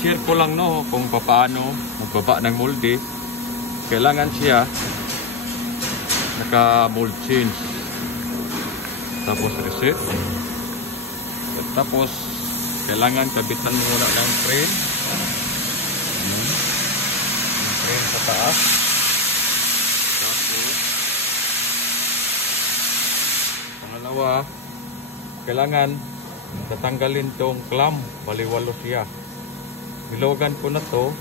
share ko lang no kung paano magbaba ng molde. Kailangan siya naka mold change, tapos reset, at tapos kailangan kabitan muna ng crane, crane sa taas, tapos pangalawa kailangan tatanggalin tong clamp, baliwalo siya. Nilogan ko na to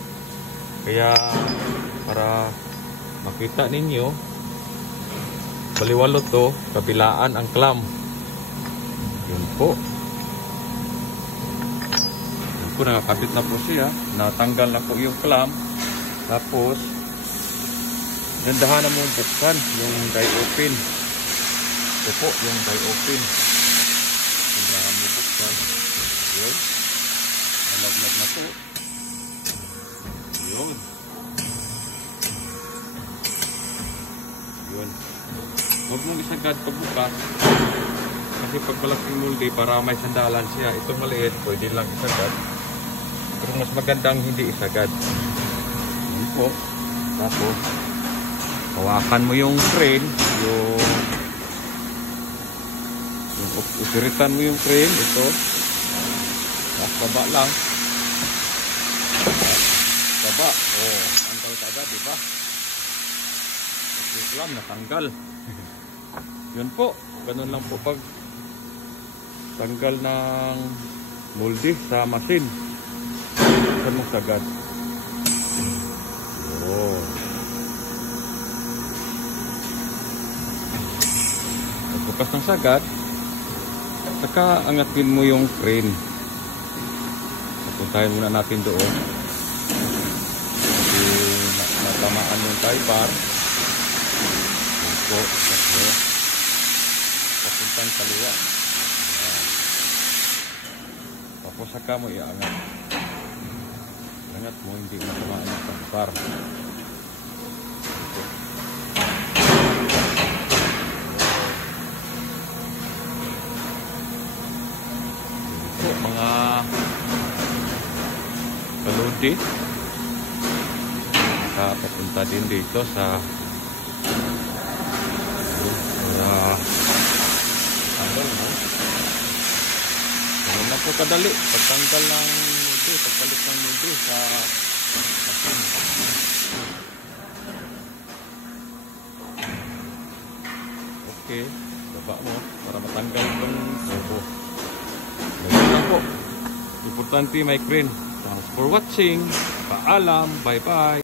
kaya para makita ninyo, baliwalo to, kabilaan ang clamp. Yun po. Yun po, nakakabit na po siya. Natanggal na po yung clamp. Tapos dandahan na mo buksan yung die open. Ito po yung die open. Dandahan mo buksan. Yun. Nalaglag na po. Yun. Yun. Huwag mong isagad pagbukas. Kasi pag malaking molde, para may sandalan siya. Itong maliit, pwede lang isagad. Pero mas magandang hindi isagad. Yun po. Tapos, hawakan mo yung crane. Usiritan mo yung crane. Ito. Tapos baba lang. Baba. Oh, tanggal ka agad, diba? Islam, natanggal. Yun po. Ganun lang po pag tanggal ng molde sa machine. Saan mo sagad? Oh. Pagbukas ng sagad, saka angatin mo yung crane. Papuntahin muna natin doon. Kasi natamaan yung tie bar. Ito, papuntang kaliwa. Tapos saka mo iangat. Angat mo, hindi matamaan yung tie bar. Ito, mga kaludi. Papunta din dito sa tanggal mo. Ganun na po kadali pagtanggal ng molde, pagpalit ng molde sa machine. Okay, baba mo para matanggal itong tubo. Ganun na po. Importante may crane. Thanks for watching. Paalam. Bye bye.